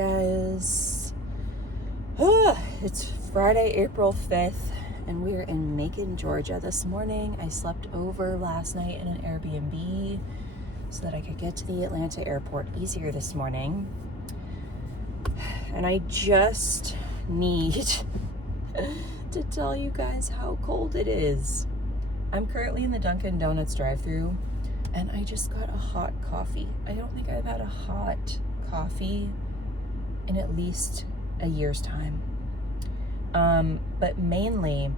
guys. It's Friday, April 5th, and we're in Macon, Georgia this morning. I slept over last night in an Airbnb so that I could get to the Atlanta airport easier this morning. And I just need to tell you guys how cold it is. I'm currently in the Dunkin' Donuts drive-thru, and I just got a hot coffee. I don't think I've had a hot coffee in at least a year's time. But mainly,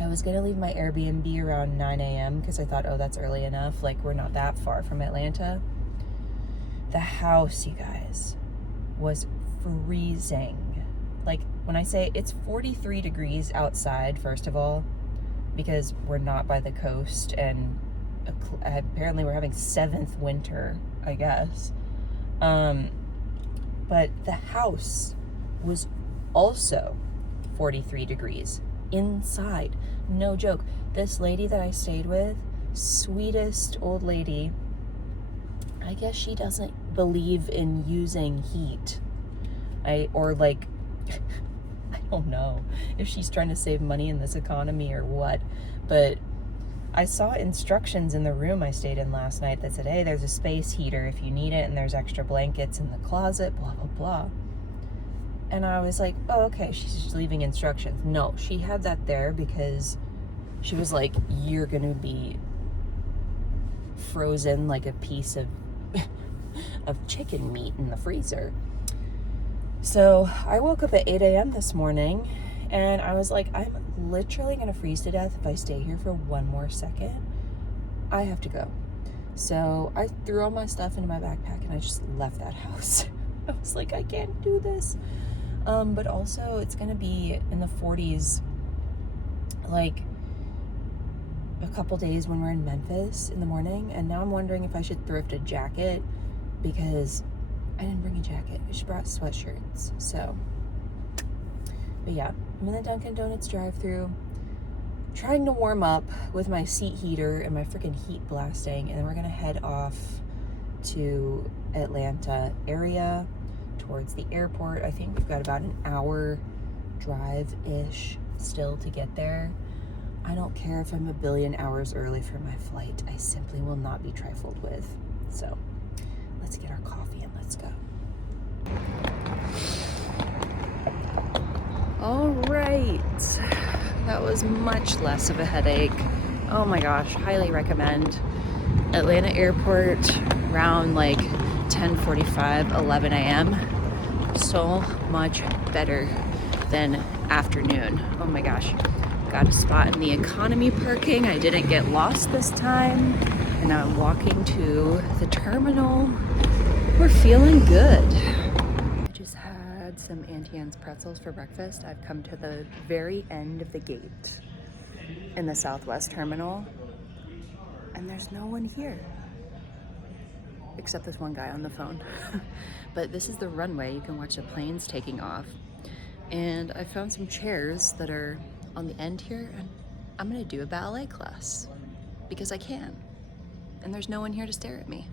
I was gonna leave my Airbnb around 9 a.m. because I thought, oh, that's early enough. Like, we're not that far from Atlanta. The house, you guys, was freezing. Like, when I say it's 43 degrees outside, first of all, because we're not by the coast, and apparently we're having 7th winter, I guess. But the house was also 43 degrees inside. No joke. This lady that I stayed with, sweetest old lady, I guess she doesn't believe in using heat. I don't know if she's trying to save money in this economy or what, but I saw instructions in the room I stayed in last night that said, hey, there's a space heater if you need it, and there's extra blankets in the closet, blah, blah, blah. And I was like, oh, okay, she's just leaving instructions. No, she had that there because she was like, you're gonna be frozen like a piece of chicken meat in the freezer. So I woke up at 8 a.m. this morning, and I was like, I'm literally gonna freeze to death if I stay here for one more second. I have to go. So I threw all my stuff into my backpack and I just left that house. I was like, I can't do this. But also it's gonna be in the 40s like a couple days when we're in Memphis in the morning, and now I'm wondering if I should thrift a jacket because I didn't bring a jacket. I just brought sweatshirts. So, but yeah, I'm in the Dunkin' Donuts drive-thru, trying to warm up with my seat heater and my freaking heat blasting, and then we're gonna head off to Atlanta area towards the airport. I think we've got about an hour drive-ish still to get there. I don't care if I'm a billion hours early for my flight. I simply will not be trifled with. So let's get our coffee and let's go. All right, that was much less of a headache. Oh my gosh, highly recommend. Atlanta airport around like 10:45, 11 a.m. So much better than afternoon. Oh my gosh, got a spot in the economy parking. I didn't get lost this time, and now I'm walking to the terminal. We're feeling good. I just had some Auntie Anne's pretzels for breakfast. I've come to the very end of the gate in the Southwest Terminal, and there's no one here except this one guy on the phone. But this is the runway. You can watch the planes taking off, and I found some chairs that are on the end here, and I'm gonna do a ballet class because I can, and there's no one here to stare at me.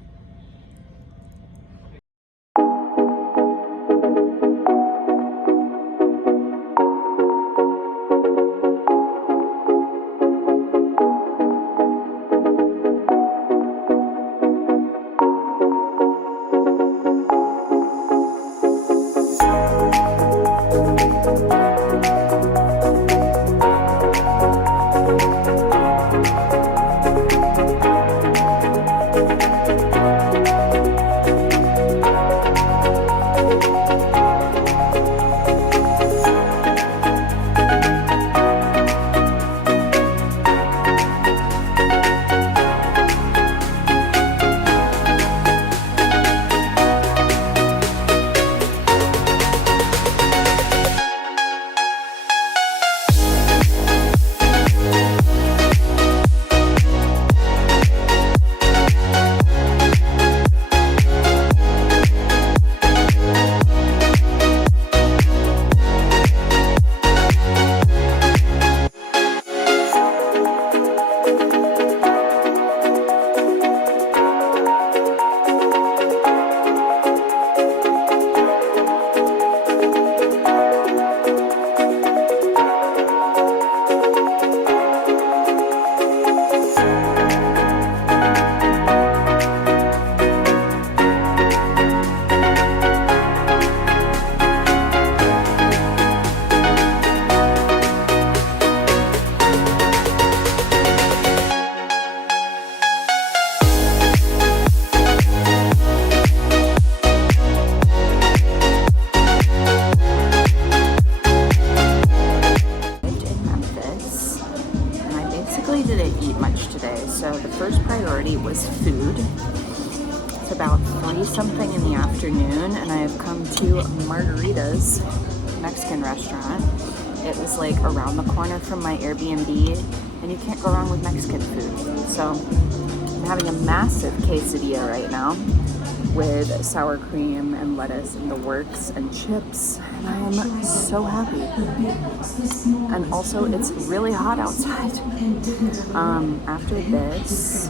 is food. It's about 3-something in the afternoon, and I have come to Margarita's Mexican restaurant. It was like around the corner from my Airbnb, and you can't go wrong with Mexican food. So I'm having a massive quesadilla right now with sour cream and lettuce in the works and chips, and I am so happy. And also, it's really hot outside. After this,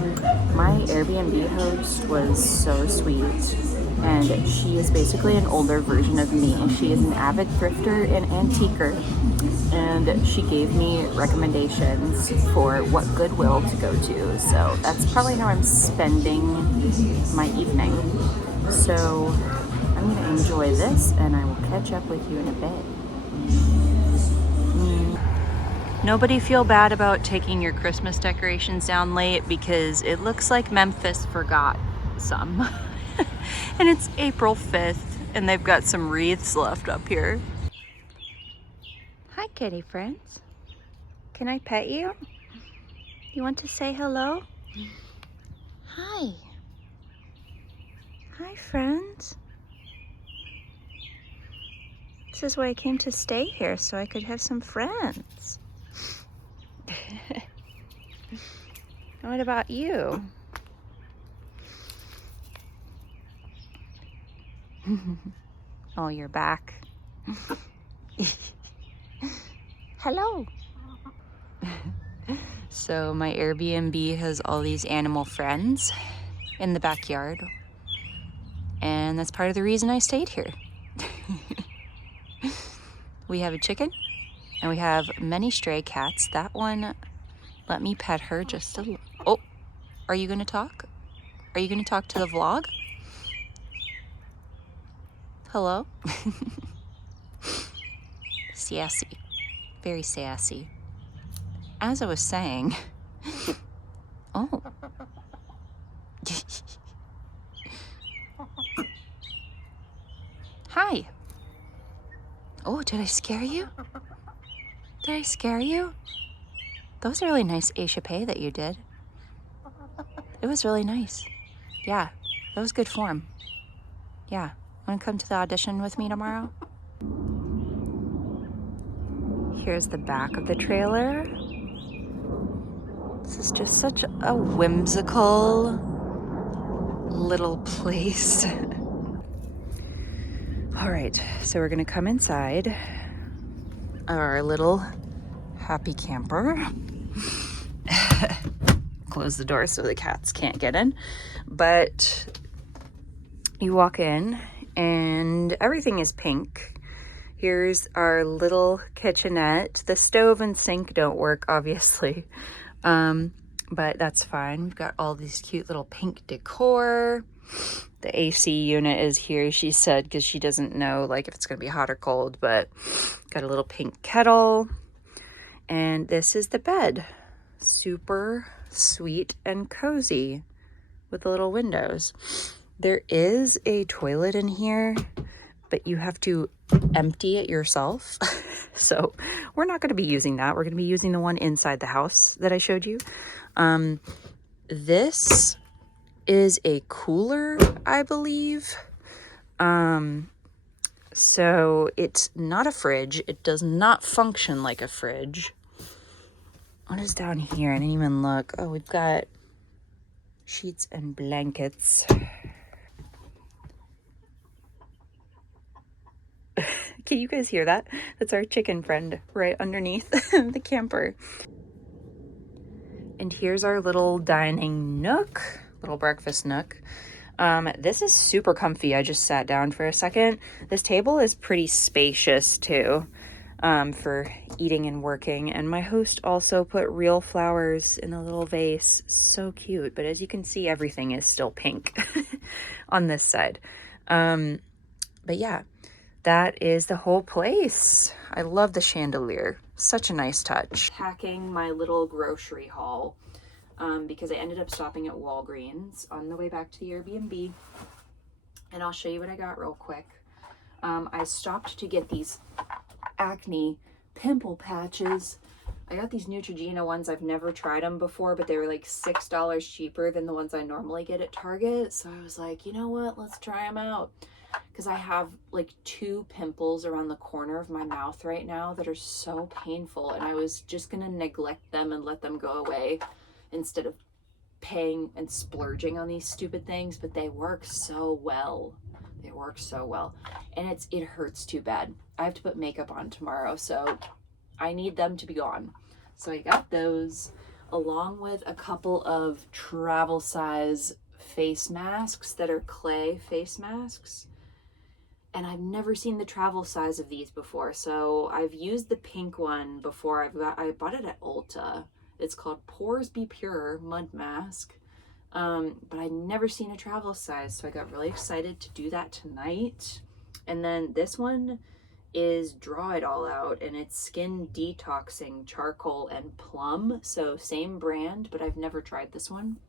my Airbnb host was so sweet, and she is basically an older version of me. She is an avid thrifter and antiquer, and she gave me recommendations for what Goodwill to go to. So that's probably how I'm spending my evening. So I'm gonna enjoy this, and I will catch up with you in a bit. Nobody feel bad about taking your Christmas decorations down late, because it looks like Memphis forgot some. And it's April 5th, and they've got some wreaths left up here. Hi, kitty friends. Can I pet you? You want to say hello? Hi. Hi, friends. This is why I came to stay here, so I could have some friends. What about you? Oh, you're back. Hello. So my Airbnb has all these animal friends in the backyard, and that's part of the reason I stayed here. We have a chicken, and we have many stray cats. That one, let me pet her just a little. Oh, are you gonna talk? Are you gonna talk to the vlog? Hello? Sassy, very sassy. As I was saying, oh. Hi. Oh, did I scare you? Did I scare you? That was a really nice échappé that you did. It was really nice. Yeah, that was good form. Yeah, wanna come to the audition with me tomorrow? Here's the back of the trailer. This is just such a whimsical little place. All right, so we're gonna come inside our little happy camper. Close the door so the cats can't get in. But you walk in and everything is pink. Here's our little kitchenette. The stove and sink don't work, obviously. But that's fine. We've got all these cute little pink decor. The AC unit is here, she said, because she doesn't know like if it's gonna be hot or cold, but got a little pink kettle. And this is the bed. Super sweet and cozy with the little windows. There is a toilet in here, but you have to empty it yourself. So we're not going to be using that. We're going to be using the one inside the house that I showed you. This is a cooler, I believe. So it's not a fridge. It does not function like a fridge. What is down here? I didn't even look. Oh, we've got sheets and blankets. Can you guys hear that? That's our chicken friend right underneath the camper. And here's our little dining nook, little breakfast nook. This is super comfy. I just sat down for a second. This table is pretty spacious too, for eating and working. And my host also put real flowers in a little vase. So cute. But as you can see, everything is still pink on this side. But yeah, that is the whole place. I love the chandelier. Such a nice touch. Packing my little grocery haul. Because I ended up stopping at Walgreens on the way back to the Airbnb. And I'll show you what I got real quick. I stopped to get these acne pimple patches. I got these Neutrogena ones. I've never tried them before, but they were like $6 cheaper than the ones I normally get at Target. So I was like, you know what? Let's try them out. Because I have like 2 pimples around the corner of my mouth right now that are so painful. And I was just going to neglect them and let them go away instead of paying and splurging on these stupid things. But they work so well. They work so well. And it hurts too bad. I have to put makeup on tomorrow, so I need them to be gone. So I got those along with a couple of travel size face masks that are clay face masks. And I've never seen the travel size of these before. So I've used the pink one before. I bought it at Ulta. It's called Pores Be Pure Mud Mask. But I'd never seen a travel size. So I got really excited to do that tonight. And then this one is Draw It All Out, and it's skin detoxing charcoal and plum. So same brand, but I've never tried this one.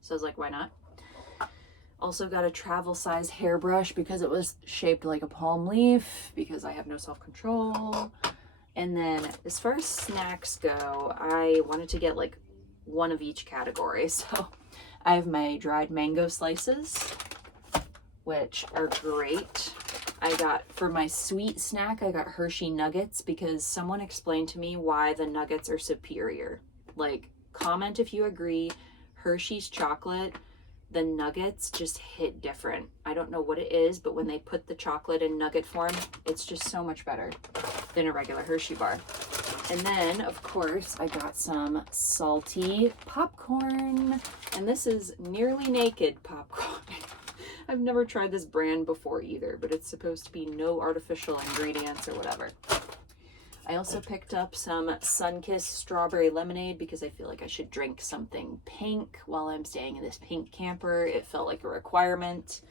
So I was like, why not? Also got a travel size hairbrush because it was shaped like a palm leaf because I have no self-control. And then as far as snacks go, I wanted to get like one of each category. So I have my dried mango slices, which are great. I got, for my sweet snack, I got Hershey nuggets because someone explained to me why the nuggets are superior. Like, comment if you agree. Hershey's chocolate, the nuggets just hit different. I don't know what it is, but when they put the chocolate in nugget form, it's just so much better than a regular Hershey bar. And then, of course, I got some salty popcorn. And this is Nearly Naked popcorn. I've never tried this brand before either, but it's supposed to be no artificial ingredients or whatever. I also picked up some Sunkist strawberry lemonade because I feel like I should drink something pink while I'm staying in this pink camper. It felt like a requirement.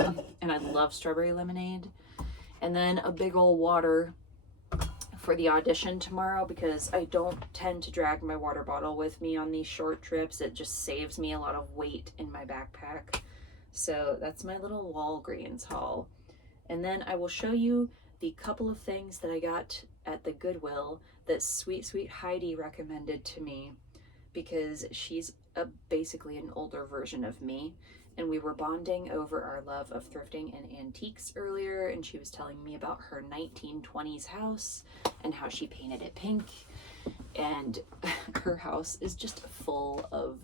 And I love strawberry lemonade. And then a big old water for the audition tomorrow because I don't tend to drag my water bottle with me on these short trips. It just saves me a lot of weight in my backpack. So that's my little Walgreens haul. And then I will show you the couple of things that I got at the Goodwill that sweet, sweet Heidi recommended to me because she's basically an older version of me. And we were bonding over our love of thrifting and antiques earlier. And she was telling me about her 1920s house and how she painted it pink. And her house is just full of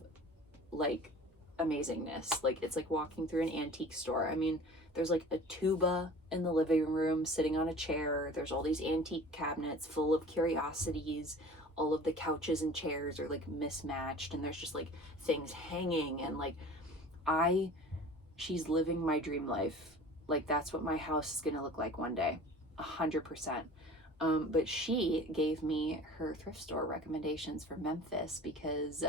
like amazingness. Like, it's like walking through an antique store. I mean, there's like a tuba in the living room sitting on a chair. There's all these antique cabinets full of curiosities. All of the couches and chairs are like mismatched, and there's just like things hanging, and like she's living my dream life. Like, that's what my house is gonna look like one day, 100%. But she gave me her thrift store recommendations for Memphis because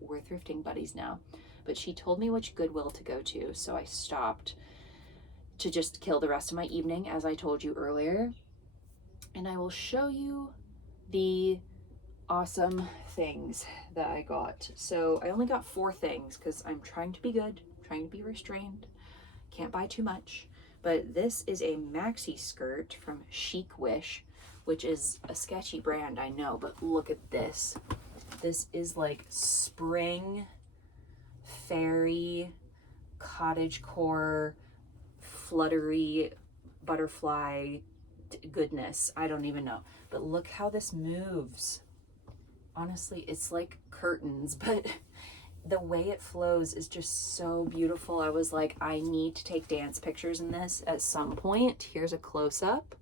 we're thrifting buddies now. But she told me which Goodwill to go to, so I stopped to just kill the rest of my evening, as I told you earlier. And I will show you the awesome things that I got. So I only got 4 things because I'm trying to be good, trying to be restrained. Can't buy too much. But this is a maxi skirt from Chic Wish, which is a sketchy brand, I know, but look at this. This is like spring fairy cottagecore fluttery butterfly goodness. I don't even know, but look how this moves. Honestly, it's like curtains, but the way it flows is just so beautiful. I was like, I need to take dance pictures in this at some point. Here's a close-up.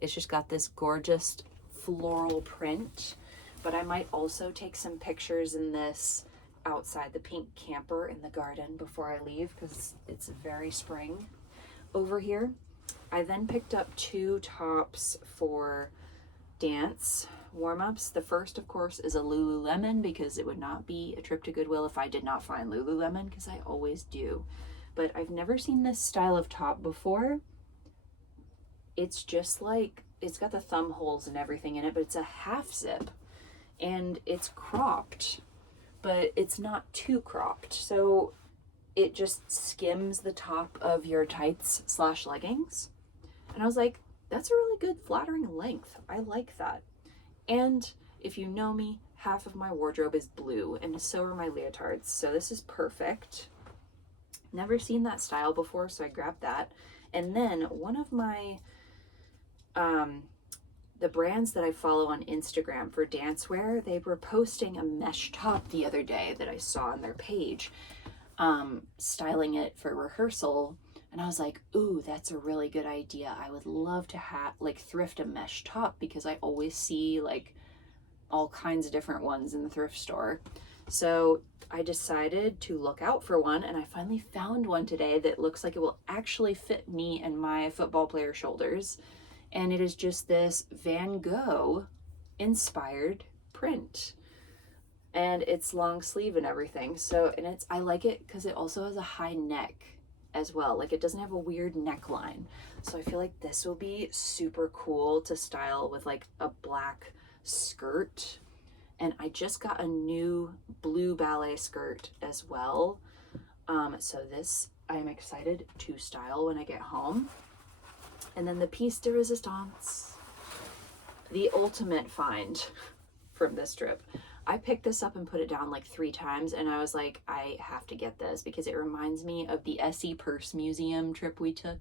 It's just got this gorgeous floral print, but I might also take some pictures in this outside the pink camper in the garden before I leave because it's very spring over here. I then picked up 2 tops for dance warm-ups. The first, of course, is a Lululemon because it would not be a trip to Goodwill if I did not find Lululemon, because I always do. But I've never seen this style of top before. It's just like, it's got the thumb holes and everything in it, but it's a half zip and it's cropped, but it's not too cropped. So it just skims the top of your tights / leggings. And I was like, that's a really good flattering length. I like that. And if you know me, half of my wardrobe is blue, and so are my leotards. So this is perfect. Never seen that style before, so I grabbed that. And then one of my, the brands that I follow on Instagram for dancewear, they were posting a mesh top the other day that I saw on their page, styling it for rehearsal. And I was like, ooh, that's a really good idea. I would love to have, like, thrift a mesh top, because I always see, like, all kinds of different ones in the thrift store. So I decided to look out for one, and I finally found one today that looks like it will actually fit me and my football player shoulders. And it is just this Van Gogh inspired print. And it's long sleeve and everything. So, and it's, I like it because it also has a high neck as well. Like, it doesn't have a weird neckline. So I feel like this will be super cool to style with like a black skirt. And I just got a new blue ballet skirt as well. So this I'm excited to style when I get home. And then the piece de resistance, the ultimate find from this trip. I picked this up and put it down like 3 times, and I was like, I have to get this because it reminds me of the Essie Purse Museum trip we took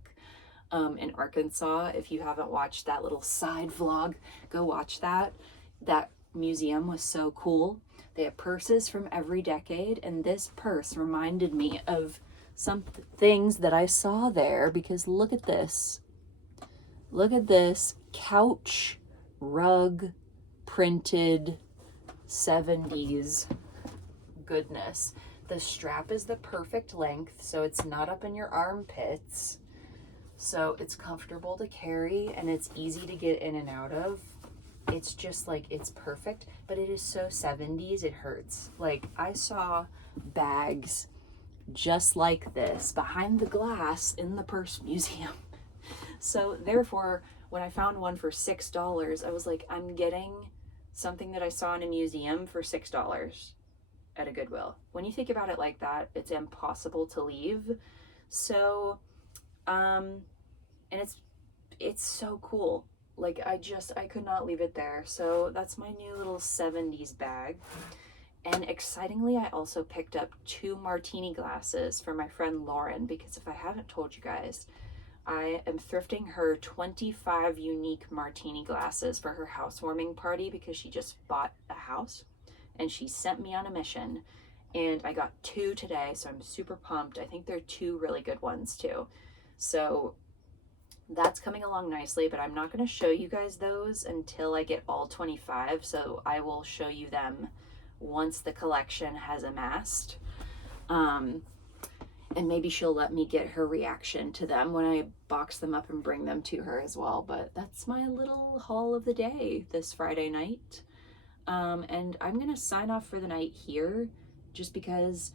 in Arkansas. If you haven't watched that little side vlog, go watch that. That museum was so cool. They have purses from every decade, and this purse reminded me of some things that I saw there, because look at this. Look at this couch rug printed 70s goodness. The strap is the perfect length, so it's not up in your armpits. So it's comfortable to carry, and it's easy to get in and out of. It's just like, it's perfect, but it is so 70s, it hurts. Like, I saw bags just like this behind the glass in the purse museum. So therefore, when I found one for $6, I was like, I'm getting something that I saw in a museum for $6 at a Goodwill. When you think about it like that, it's impossible to leave. So, and it's so cool. Like, I could not leave it there. So that's my new little 70s bag. And excitingly, I also picked up 2 martini glasses for my friend Lauren, because if I haven't told you guys, I am thrifting her 25 unique martini glasses for her housewarming party, because she just bought a house and she sent me on a mission, and I got 2 today, so I'm super pumped. I think they're 2 really good ones too. So that's coming along nicely, but I'm not going to show you guys those until I get all 25. So I will show you them once the collection has amassed. And maybe she'll let me get her reaction to them when I box them up and bring them to her as well. But that's my little haul of the day this Friday night. And I'm going to sign off for the night here, just because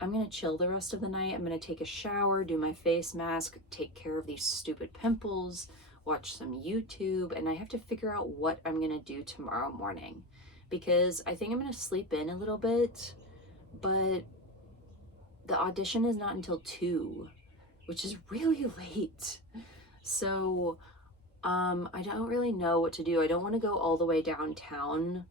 I'm going to chill the rest of the night. I'm going to take a shower, do my face mask, take care of these stupid pimples, watch some YouTube, and I have to figure out what I'm going to do tomorrow morning, because I think I'm going to sleep in a little bit, but the audition is not until 2, which is really late. So I don't really know what to do. I don't want to go all the way downtown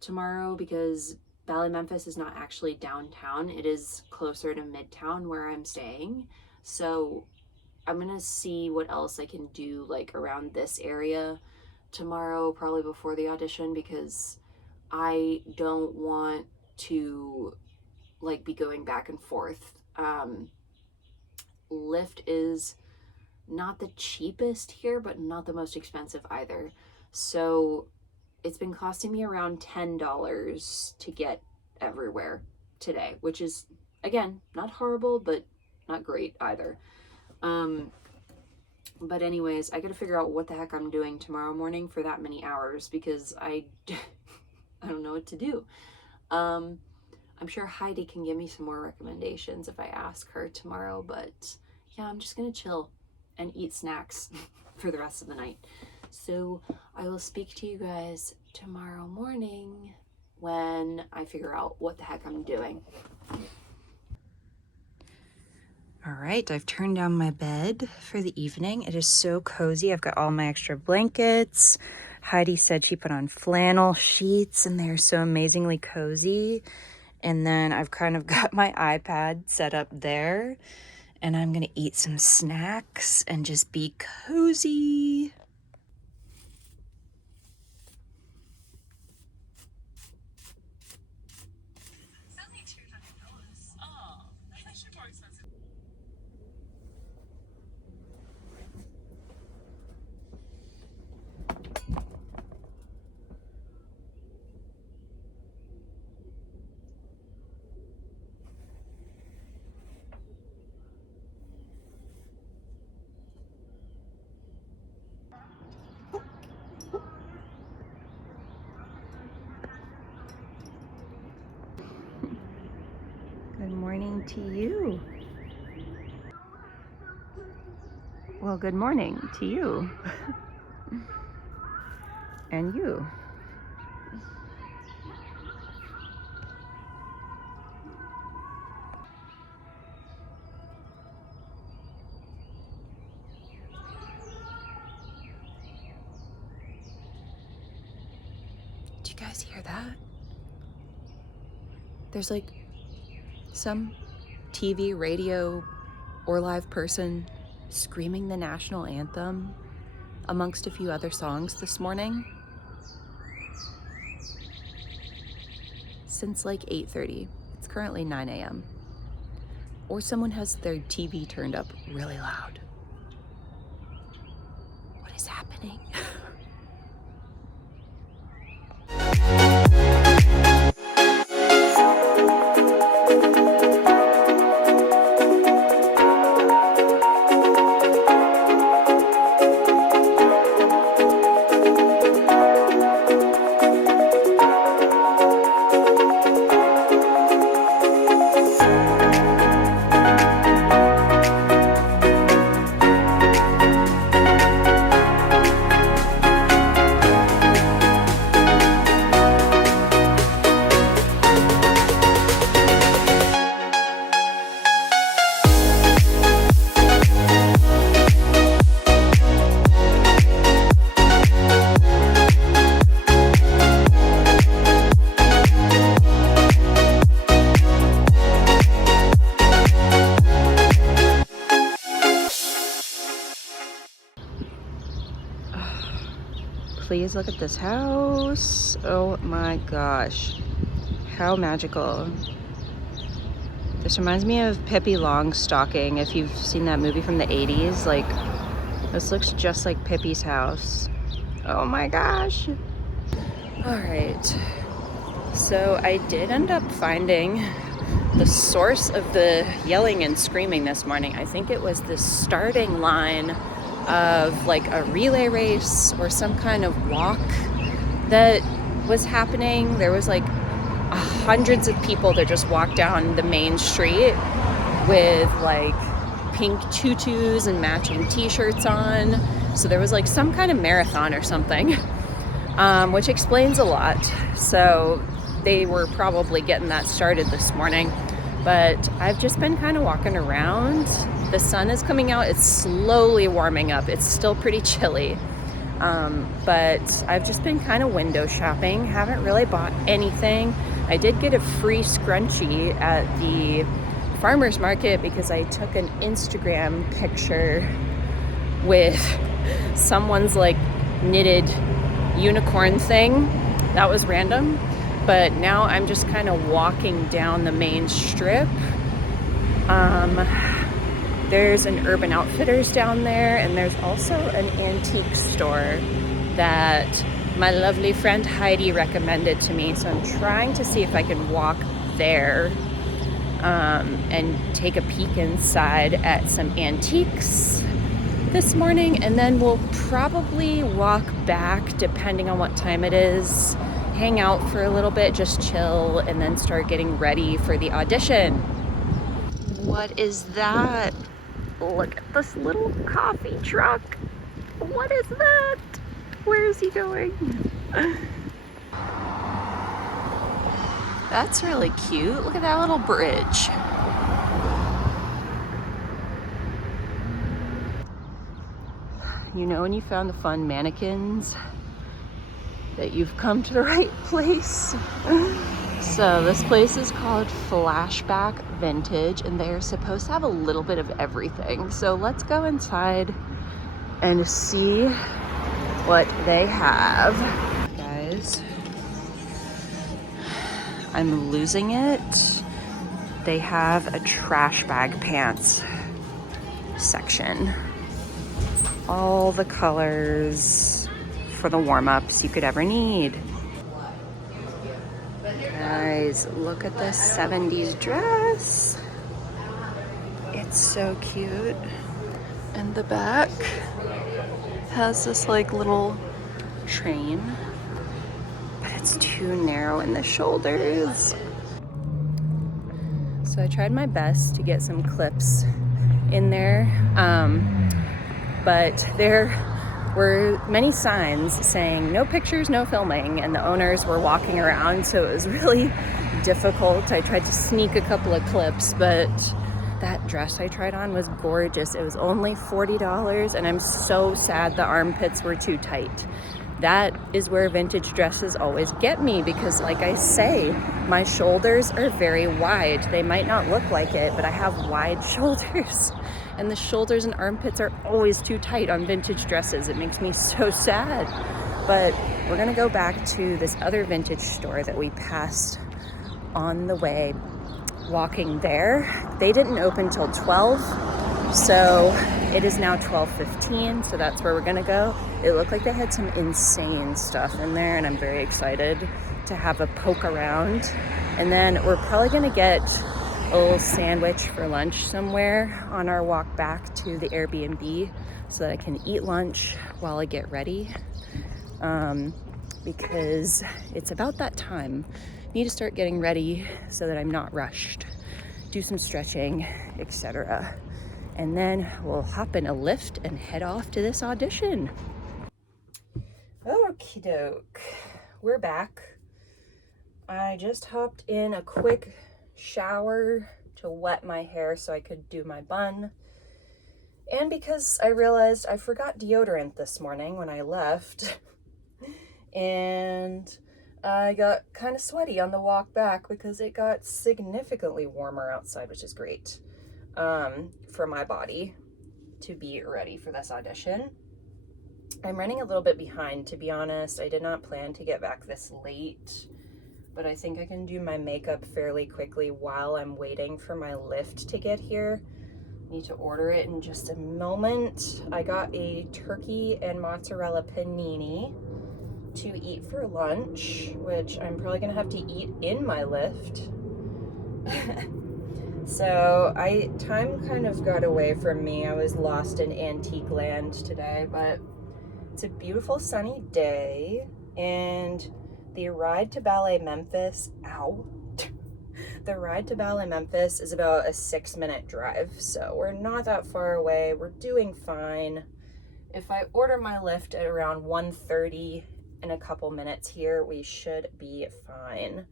tomorrow, because Ballet Memphis is not actually downtown. It is closer to Midtown where I'm staying. So I'm gonna see what else I can do like around this area tomorrow, probably before the audition, because I don't want to like be going back and forth. Lyft is not the cheapest here, but not the most expensive either. So it's been costing me around $10 to get everywhere today, which is, again, not horrible, but not great either. But anyways, I gotta figure out what the heck I'm doing tomorrow morning for that many hours, because I don't know what to do. I'm sure Heidi can give me some more recommendations if I ask her tomorrow, but yeah, I'm just gonna chill and eat snacks for the rest of the night. So I will speak to you guys tomorrow morning when I figure out what the heck I'm doing. All right, I've turned down my bed for the evening. It is so cozy. I've got all my extra blankets. Heidi said she put on flannel sheets and they're so amazingly cozy. And then I've kind of got my iPad set up there and I'm gonna eat some snacks and just be cozy. Good morning to you. Well, good morning to you. And you. Do you guys hear that? There's like some TV, radio, or live person screaming the national anthem amongst a few other songs this morning. Since like 8:30. It's currently 9 a.m. Or someone has their TV turned up really loud. What is happening? Please look at this house. Oh my gosh. How magical. This reminds me of Pippi Longstocking, if you've seen that movie from the 80s. Like, this looks just like Pippi's house. Oh my gosh. All right. So I did end up finding the source of the yelling and screaming this morning. I think it was the starting line of like a relay race or some kind of walk that was happening. There was like hundreds of people that just walked down the main street with like pink tutus and matching t-shirts on. So there was like some kind of marathon or something, which explains a lot. So they were probably getting that started this morning. But I've just been kind of walking around. The sun is coming out. It's slowly warming up. It's still pretty chilly. But I've just been kind of window shopping. Haven't really bought anything. I did get a free scrunchie at the farmer's market because I took an Instagram picture with someone's like knitted unicorn thing. That was random. But now I'm just kind of walking down the main strip. There's an Urban Outfitters down there, and there's also an antique store that my lovely friend Heidi recommended to me. So I'm trying to see if I can walk there and take a peek inside at some antiques this morning, and then we'll probably walk back depending on what time it is. Hang out for a little bit, just chill, and then start getting ready for the audition. What is that? Look at this little coffee truck. What is that? Where is he going? That's really cute. Look at that little bridge. You know when you found the fun mannequins that you've come to the right place. So this place is called Flashback Vintage, and they're supposed to have a little bit of everything. So let's go inside and see what they have. Guys, I'm losing it. They have a trash bag pants section. All the colors for the warm-ups you could ever need. Guys, look at this 70s dress. It's so cute. And the back has this like little train, but it's too narrow in the shoulders. So I tried my best to get some clips in there, but there were many signs saying no pictures, no filming, and the owners were walking around, so it was really difficult. I tried to sneak a couple of clips, but that dress I tried on was gorgeous. It was only $40, and I'm so sad the armpits were too tight. That is where vintage dresses always get me, because like I say, my shoulders are very wide. They might not look like it, but I have wide shoulders, and the shoulders and armpits are always too tight on vintage dresses. It makes me so sad. But we're gonna go back to this other vintage store that we passed on the way walking there. They didn't open till 12, so it is now 12:15, so that's where we're gonna go. It looked like they had some insane stuff in there, and I'm very excited to have a poke around. And then we're probably gonna get a little sandwich for lunch somewhere on our walk back to the Airbnb so that I can eat lunch while I get ready, because it's about that time. Need to start getting ready so that I'm not rushed. Do some stretching, etc. And then we'll hop in a Lyft and head off to this audition. Okie doke, we're back. I just hopped in a quick shower to wet my hair so I could do my bun. And because I realized I forgot deodorant this morning when I left, and I got kind of sweaty on the walk back because it got significantly warmer outside, which is great for my body to be ready for this audition. I'm running a little bit behind, to be honest. I did not plan to get back this late, but I think I can do my makeup fairly quickly while I'm waiting for my Lyft to get here. Need to order it in just a moment. I got a turkey and mozzarella panini to eat for lunch, which I'm probably gonna have to eat in my Lyft. So time kind of got away from me. I was lost in antique land today, but it's a beautiful sunny day, and the ride to Ballet Memphis, the ride to Ballet Memphis is about a 6-minute drive, so we're not that far away. We're doing fine. If I order my Lyft at around 1:30 in a couple minutes here, we should be fine,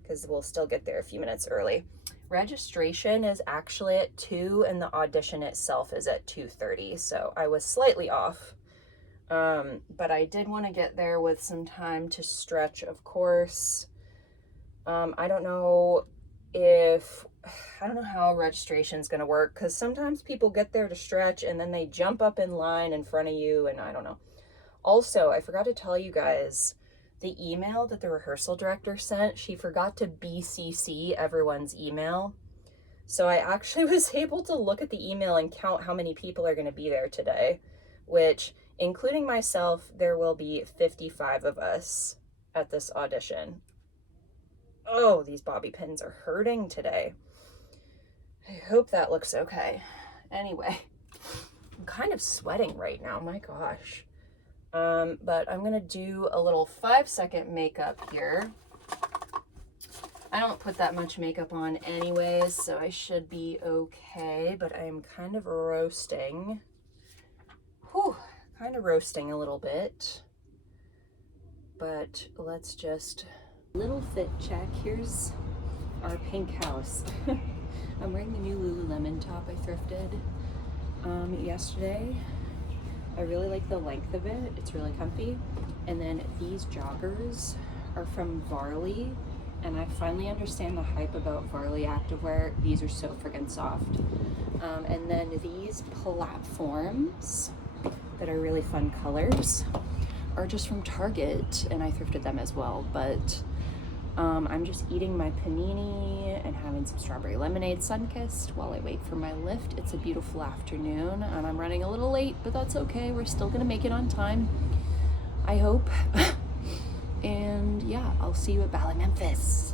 because we'll still get there a few minutes early. Registration is actually at 2 and the audition itself is at 2:30, so I was slightly off. But I did want to get there with some time to stretch, of course. I don't know how registration is going to work, because sometimes people get there to stretch and then they jump up in line in front of you, and I don't know. Also, I forgot to tell you guys, the email that the rehearsal director sent, she forgot to BCC everyone's email. So I actually was able to look at the email and count how many people are going to be there today, which, including myself, there will be 55 of us at this audition. Oh, these bobby pins are hurting today. I hope that looks okay. Anyway, I'm kind of sweating right now, my gosh. But I'm gonna do a little 5-second makeup here. I don't put that much makeup on anyways, so I should be okay, but I am kind of roasting. Kind of roasting a little bit. But let's just, little fit check. Here's our pink house. I'm wearing the new Lululemon top I thrifted yesterday. I really like the length of it. It's really comfy. And then these joggers are from Varley, and I finally understand the hype about Varley activewear. These are so friggin' soft. And then these platforms that are really fun colors are just from Target, and I thrifted them as well. But I'm just eating my panini and having some strawberry lemonade sun-kissed while I wait for my lift. It's a beautiful afternoon, and I'm running a little late, but that's okay. We're still gonna make it on time, I hope. And yeah, I'll see you at Ballet Memphis.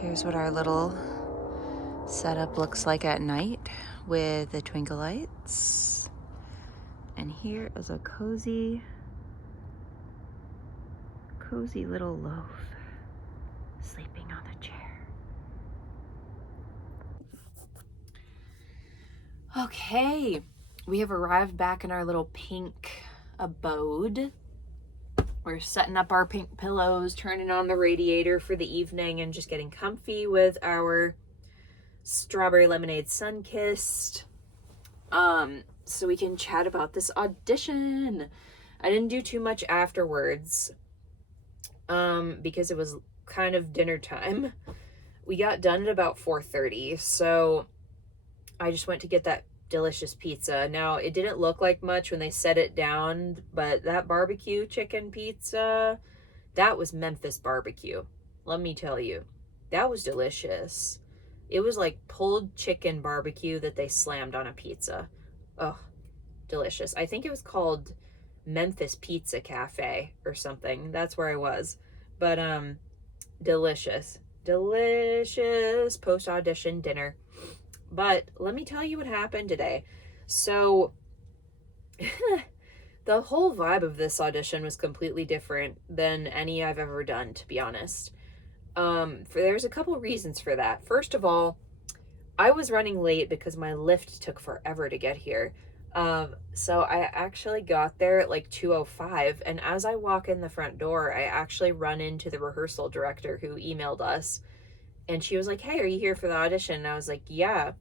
Here's what our little setup looks like at night with the twinkle lights. And here is a cozy little loaf sleeping on the chair. Okay, we have arrived back in our little pink abode. We're setting up our pink pillows, turning on the radiator for the evening, and just getting comfy with our strawberry lemonade sun-kissed. So we can chat about this audition. I didn't do too much afterwards, because it was kind of dinner time. We got done at about 4:30, so I just went to get that delicious pizza. Now, it didn't look like much when they set it down, but that barbecue chicken pizza, that was Memphis barbecue. Let me tell you, that was delicious. It was like pulled chicken barbecue that they slammed on a pizza. Oh, delicious. I think it was called Memphis Pizza Cafe or something. That's where I was. But delicious post-audition dinner. But let me tell you what happened today. So the whole vibe of this audition was completely different than any I've ever done, to be honest. There's a couple reasons for that. First of all, I was running late because my lift took forever to get here. So I actually got there at like 2:05, and as I walk in the front door, I actually run into the rehearsal director who emailed us, and she was like, "Hey, are you here for the audition?" And I was like, "Yeah."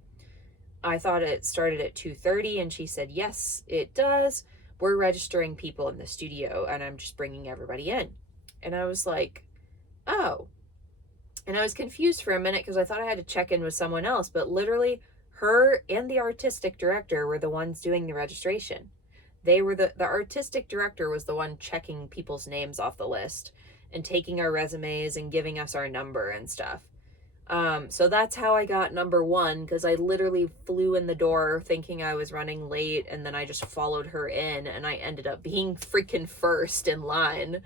I thought it started at 2:30, and she said, "Yes, it does. We're registering people in the studio, and I'm just bringing everybody in." And I was like, "Oh." And I was confused for a minute because I thought I had to check in with someone else, but literally her and the artistic director were the ones doing the registration. They were the artistic director was the one checking people's names off the list and taking our resumes and giving us our number and stuff. So that's how I got number one, because I literally flew in the door thinking I was running late, and then I just followed her in, and I ended up being freaking first in line.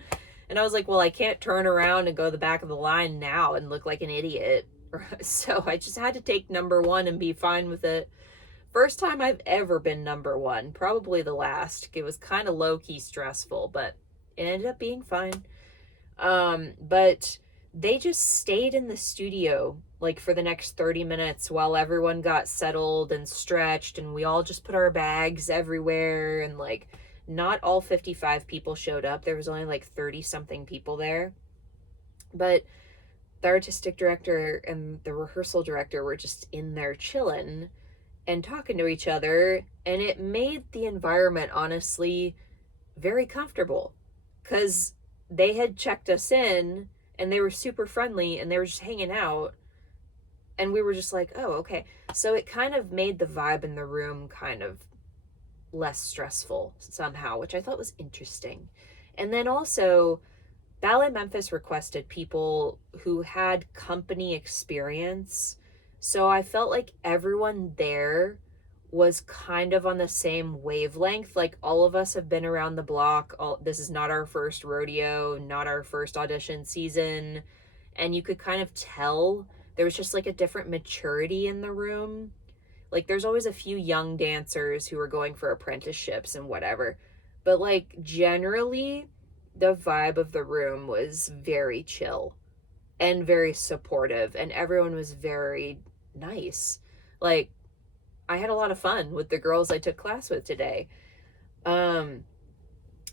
And I was like, well, I can't turn around and go to the back of the line now and look like an idiot. So I just had to take number one and be fine with it. First time I've ever been number one, probably the last. It was kind of low-key stressful, but it ended up being fine. But they just stayed in the studio like for the next 30 minutes while everyone got settled and stretched, and we all just put our bags everywhere, and like not all 55 people showed up. There was only like 30 something people there. But the artistic director and the rehearsal director were just in there chilling and talking to each other, and it made the environment honestly very comfortable, because they had checked us in and they were super friendly and they were just hanging out, and we were just like, oh, okay. So it kind of made the vibe in the room kind of less stressful somehow, which I thought was interesting. And then also, Ballet Memphis requested people who had company experience. So I felt like everyone there was kind of on the same wavelength. Like, all of us have been around the block. This is not our first rodeo, not our first audition season. And you could kind of tell there was just like a different maturity in the room. Like, there's always a few young dancers who are going for apprenticeships and whatever. But like, generally, the vibe of the room was very chill and very supportive, and everyone was very nice. Like, I had a lot of fun with the girls I took class with today. And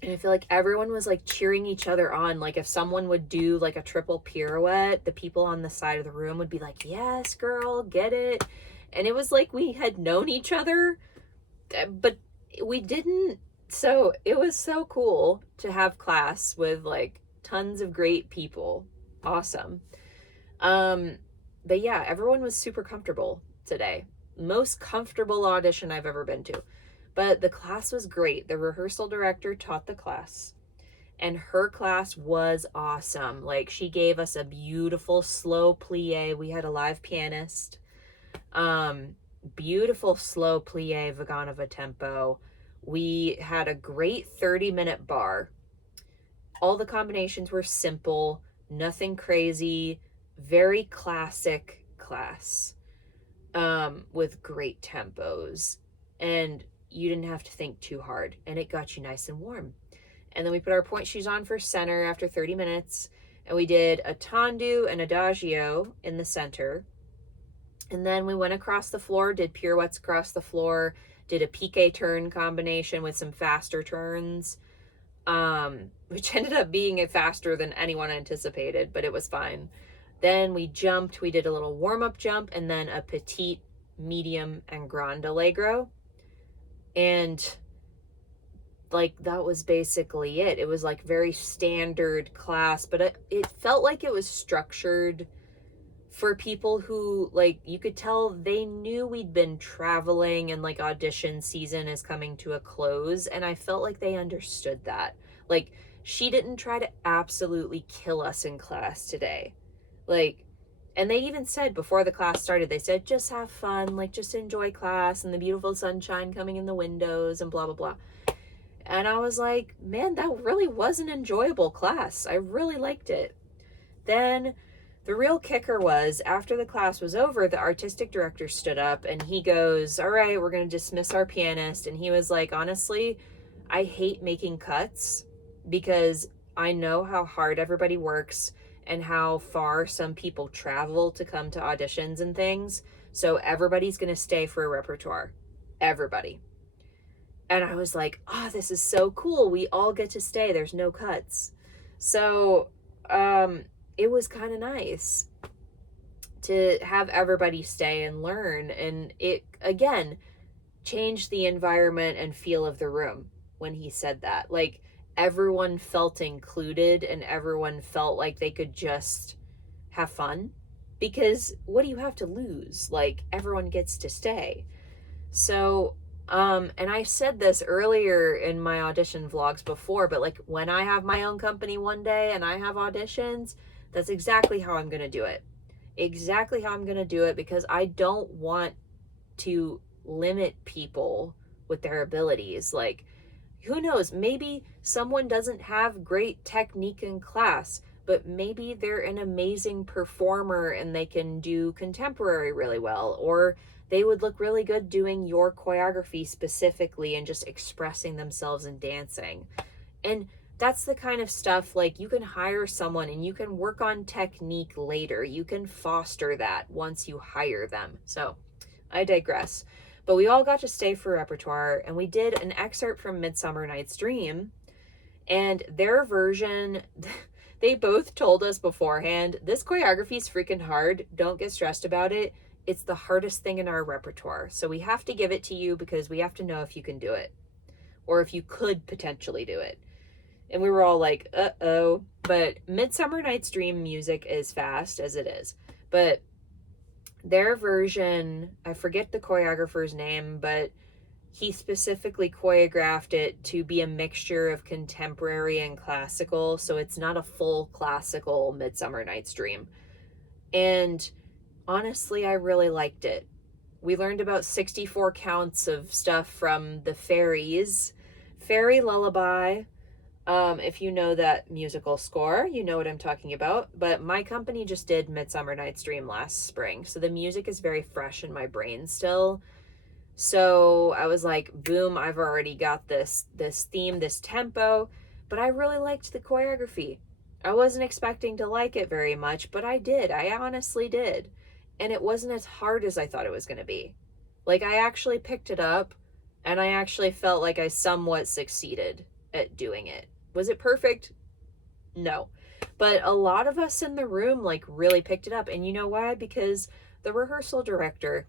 I feel like everyone was like cheering each other on. Like, if someone would do like a triple pirouette, the people on the side of the room would be like, yes, girl, get it. And it was like we had known each other, but we didn't. So it was so cool to have class with like tons of great people. Awesome. But yeah, everyone was super comfortable today. Most comfortable audition I've ever been to. But the class was great. The rehearsal director taught the class, and her class was awesome. Like, she gave us a beautiful slow plie. We had a live pianist. Beautiful slow plie Vaganova tempo. We had a great 30-minute bar. All the combinations were simple, nothing crazy, very classic class, with great tempos, and you didn't have to think too hard, and it got you nice and warm. And then we put our point shoes on for center after 30 minutes, and we did a tendu and adagio in the center. And then we went across the floor, did pirouettes across the floor, did a piqué turn combination with some faster turns, which ended up being faster than anyone anticipated, but it was fine. Then we jumped, we did a little warm-up jump, and then a petite, medium, and grande allegro. And like, that was basically it. It was like very standard class, but it felt like it was structured for people who, like, you could tell they knew we'd been traveling and like audition season is coming to a close, and I felt like they understood that. Like, she didn't try to absolutely kill us in class today. Like, and they even said before the class started, they said, just have fun, like, just enjoy class and the beautiful sunshine coming in the windows and blah, blah, blah. And I was like, man, that really was an enjoyable class. I really liked it. Then the real kicker was, after the class was over, the artistic director stood up and he goes, all right, we're going to dismiss our pianist. And he was like, honestly, I hate making cuts because I know how hard everybody works and how far some people travel to come to auditions and things. So everybody's going to stay for a repertoire. Everybody. And I was like, oh, this is so cool. We all get to stay. There's no cuts. So it was kind of nice to have everybody stay and learn. And it, again, changed the environment and feel of the room when he said that. Like, everyone felt included and everyone felt like they could just have fun, because what do you have to lose? Like, everyone gets to stay. So, and I said this earlier in my audition vlogs before, but like, when I have my own company one day and I have auditions, that's exactly how I'm going to do it. exactly how I'm going to do it, because I don't want to limit people with their abilities. Like, who knows, maybe someone doesn't have great technique in class, but maybe they're an amazing performer and they can do contemporary really well, or they would look really good doing your choreography specifically and just expressing themselves in dancing. And that's the kind of stuff, like, you can hire someone and you can work on technique later. You can foster that once you hire them. So I digress. But we all got to stay for repertoire, and we did an excerpt from Midsummer Night's Dream, and their version, they both told us beforehand, this choreography is freaking hard. Don't get stressed about it. It's the hardest thing in our repertoire. So we have to give it to you because we have to know if you can do it, or if you could potentially do it. And we were all like, uh-oh. But Midsummer Night's Dream music is fast as it is. But their version, I forget the choreographer's name, but he specifically choreographed it to be a mixture of contemporary and classical. So it's not a full classical Midsummer Night's Dream. And honestly, I really liked it. We learned about 64 counts of stuff from the Fairies. Fairy Lullaby. If you know that musical score, you know what I'm talking about. But my company just did Midsummer Night's Dream last spring, so the music is very fresh in my brain still. So I was like, boom, I've already got this theme, this tempo. But I really liked the choreography. I wasn't expecting to like it very much, but I did. I honestly did. And it wasn't as hard as I thought it was going to be. Like, I actually picked it up, and I actually felt like I somewhat succeeded at doing it. Was it perfect? No. But a lot of us in the room, like, really picked it up. And you know why? Because the rehearsal director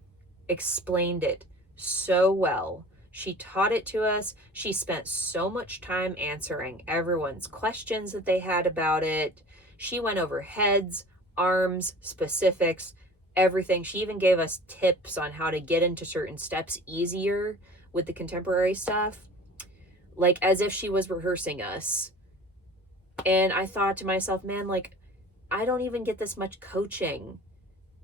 explained it so well. She taught it to us. She spent so much time answering everyone's questions that they had about it. She went over heads, arms, specifics, everything. She even gave us tips on how to get into certain steps easier with the contemporary stuff, like as if she was rehearsing us. And I thought to myself, man, like, I don't even get this much coaching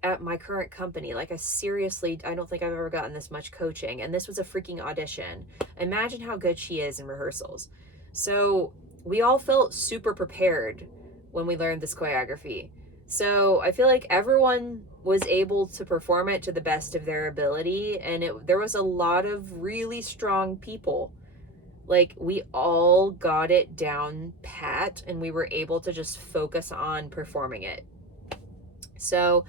at my current company. Like, I don't think I've ever gotten this much coaching. And this was a freaking audition. Imagine how good she is in rehearsals. So we all felt super prepared when we learned this choreography. So I feel like everyone was able to perform it to the best of their ability. And there was a lot of really strong people. Like, we all got it down pat, and we were able to just focus on performing it. So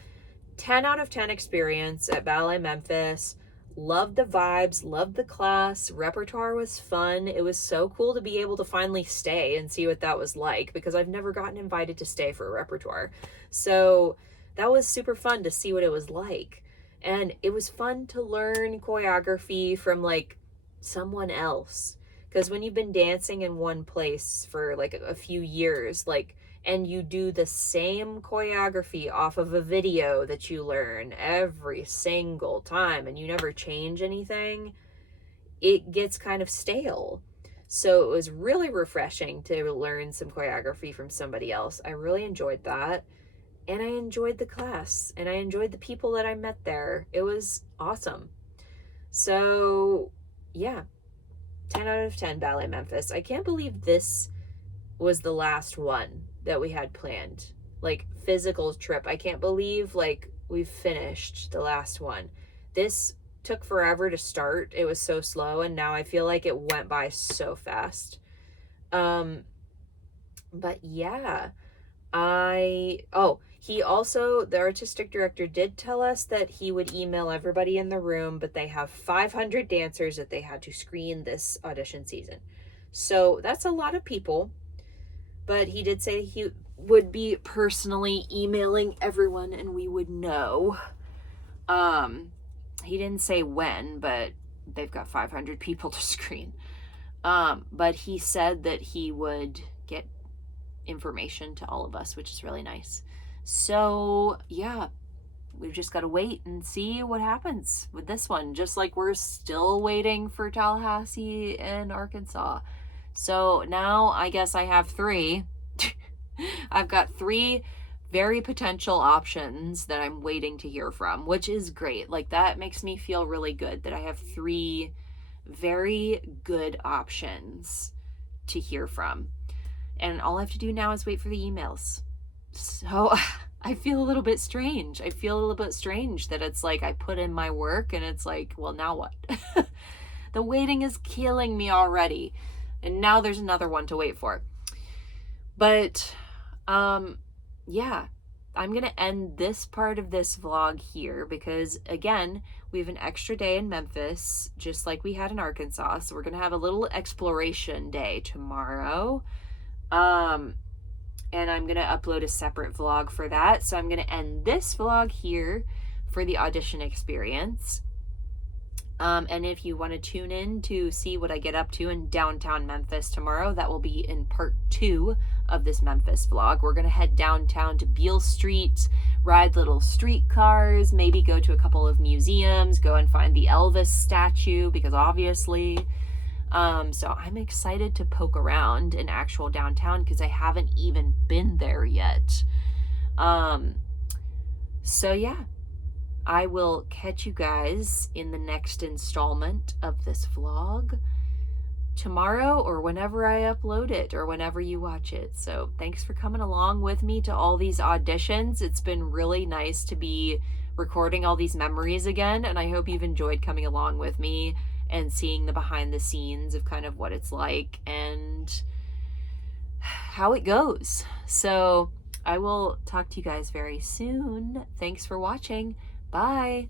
10 out of 10 experience at Ballet Memphis. Loved the vibes, loved the class. Repertoire was fun. It was so cool to be able to finally stay and see what that was like, because I've never gotten invited to stay for a repertoire. So that was super fun to see what it was like. And it was fun to learn choreography from, like, someone else. Because when you've been dancing in one place for like a few years, like, and you do the same choreography off of a video that you learn every single time and you never change anything, it gets kind of stale. So it was really refreshing to learn some choreography from somebody else. I really enjoyed that. And I enjoyed the class, and I enjoyed the people that I met there. It was awesome. So yeah, 10 out of 10 Ballet Memphis. I can't believe this was the last one that we had planned. Like, physical trip. I can't believe, like, we've finished the last one. This took forever to start. It was so slow, and now I feel like it went by so fast. But yeah, he also, the artistic director did tell us that he would email everybody in the room, but they have 500 dancers that they had to screen this audition season. So that's a lot of people, but he did say he would be personally emailing everyone and we would know. He didn't say when, but they've got 500 people to screen. But he said that he would get information to all of us, which is really nice. So yeah, we've just got to wait and see what happens with this one, just like we're still waiting for Tallahassee and Arkansas. So now I guess I have 3. I've got 3 very potential options that I'm waiting to hear from, which is great. Like, that makes me feel really good that I have 3 very good options to hear from. And all I have to do now is wait for the emails. So I feel a little bit strange. I feel a little bit strange that it's like I put in my work and it's like, well, now what? The waiting is killing me already. And now there's another one to wait for. But yeah, I'm going to end this part of this vlog here because, again, we have an extra day in Memphis, just like we had in Arkansas. So we're going to have a little exploration day tomorrow. And I'm going to upload a separate vlog for that. So I'm going to end this vlog here for the audition experience. And if you want to tune in to see what I get up to in downtown Memphis tomorrow, that will be in part 2 of this Memphis vlog. We're going to head downtown to Beale Street, ride little streetcars, maybe go to a couple of museums, go and find the Elvis statue, because obviously. So I'm excited to poke around in actual downtown because I haven't even been there yet. So yeah. I will catch you guys in the next installment of this vlog tomorrow or whenever I upload it or whenever you watch it. So thanks for coming along with me to all these auditions. It's been really nice to be recording all these memories again, and I hope you've enjoyed coming along with me and seeing the behind the scenes of kind of what it's like and how it goes. So I will talk to you guys very soon. Thanks for watching. Bye.